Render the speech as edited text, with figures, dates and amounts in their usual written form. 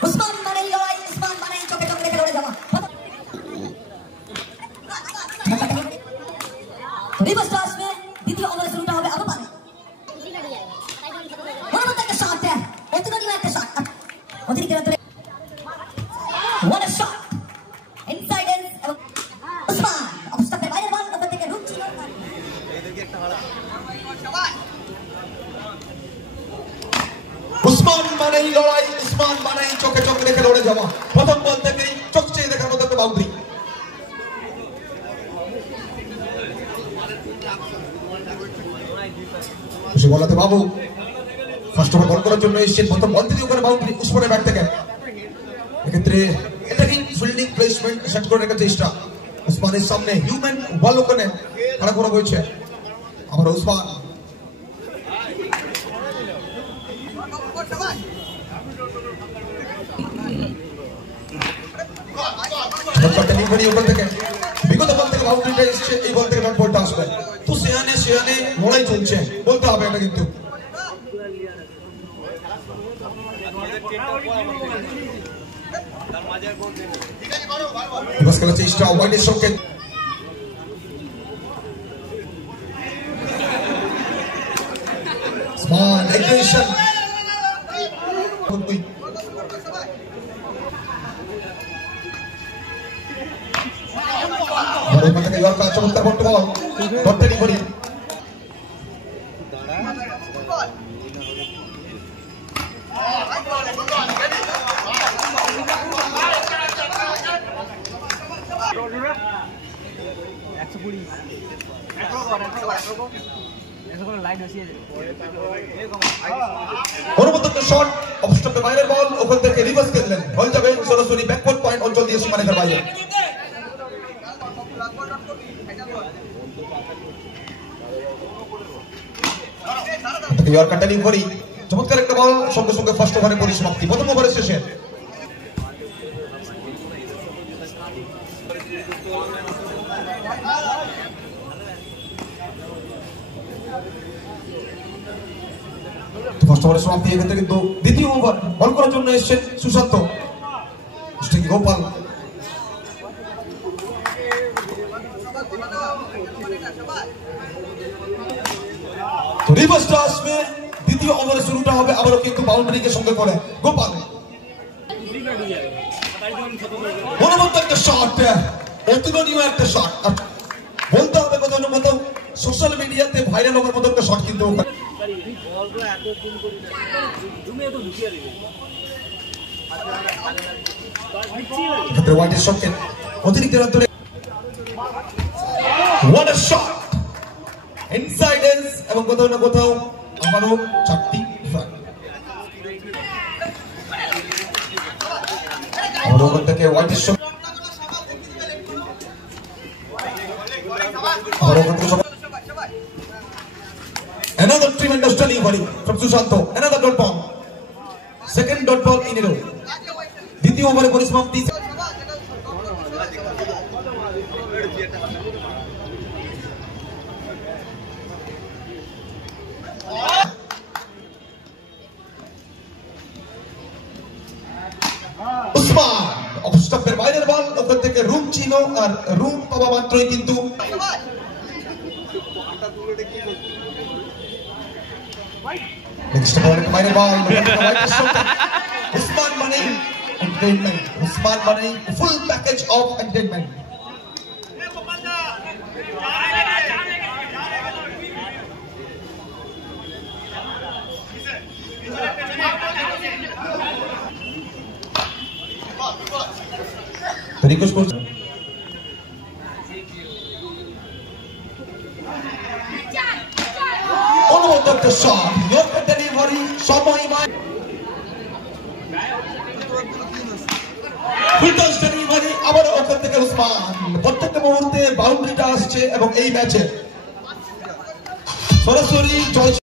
उस्मान माने लड़ाई उस्मान माने चौके चौके लेकर दौड़े जमा रिवर्स टॉस में द्वितीय ओवर शुरू হবে আরো পারে বড় একটা শট है এতগুলো একটা শট অতিরিক্ত রাতে what a shot inside ins Usman অবস্থাতে বাইরে বল ওপর থেকে রুট ছিল এদিকে একটা হারা উসমান মানেই লড়াই উসমান মানেই চোখে চোখ রেখে দৌড়ে যাওয়া প্রথম বল থেকেই চোখ চেয়ে দেখার মতো একটা বাউন্ডারি খুশি বলাতে বাবু ফার্স্ট ওভার বল করার জন্য এসেছেন প্রথম বল থেকে ওখানে বাউন্ডারি উসমানের ব্যাট থেকে এক্ষেত্রে এটাকে ফিল্ডিং প্লেসমেন্ট সেট করে রেখেছে চেষ্টা উসমানের সামনে হিউম্যান বল ওখানে খারাপ করা হয়েছে আমার উসমান বিগত বল থেকে বাউন্ডারিটা এসছে এই বল থেকে বলটা আসবে তো সেখানে লড়াই চলছে বলতে হবে এটা কিন্তু চেষ্টা ওয়াইডের সঙ্গে স্মল এগ্রেশন চমৎকার বলতে বল ধরতে করি শট অবস্টপের বাইরের বল ওখান থেকে রিভার্স খেললেন বল যাবে সরাসরি ব্যাকওয়ার্ড পয়েন্ট অঞ্চল দিয়ে সীমারেখার বাইরে চমৎকার একটা বল সঙ্গে সঙ্গে ফার্স্ট ওভারে পরিসমাপ্তি প্রথম ওভারের শেষে ফার্স্ট ওভারের সমাপ্তি এক্ষেত্রে কিন্তু দ্বিতীয় ওভার বল করার জন্য এসেছেন সুশান্ত গোপাল रिवर्स टॉस में द्वितीय ओवर शुरूটা হবে আবারো কিন্তু বাউন্ডারিকে সঙ্গে করে গোপাল মনোমত একটা শট অতুলনীয় একটা শট বলতে হবে কোথাও না কোথাও সোশ্যাল মিডিয়াতে ভাইরাল হওয়ার মতো একটা শট কিন্তু বলগুলো এত জুম করে জুমে তো লুকিয়ে দিবে এটা ওয়াইডের সঙ্গে অতিরিক্ত রাতে what a shot inside ins এবং কোথাও না কোথাও আমারও চারটি আর ওখান থেকে ওয়াইডের সঙ্গে another tremendous delivery from Sushanto another dot ball second dot ball in a row দ্বিতীয় ওভারে পরিসমাপ্তি উসমান অবস্টপের বাইরের বল ওখান থেকে রুম ছিল আর রুম পাওয়া মাত্রই কিন্তু বাইরের বল উসমান মানে এন্টারটেইনমেন্ট উসমান মানে full package of entertainment request করছি অনুমোদিত শট ইয়র্কার ডেলিভারি সময়ময় ফুলটস ডেলিভারি আবার ওখান থেকে উসমান প্রত্যেকটা মুহূর্তে বাউন্ডারিটা আসছে এবং এই ম্যাচে সরাসরি জয়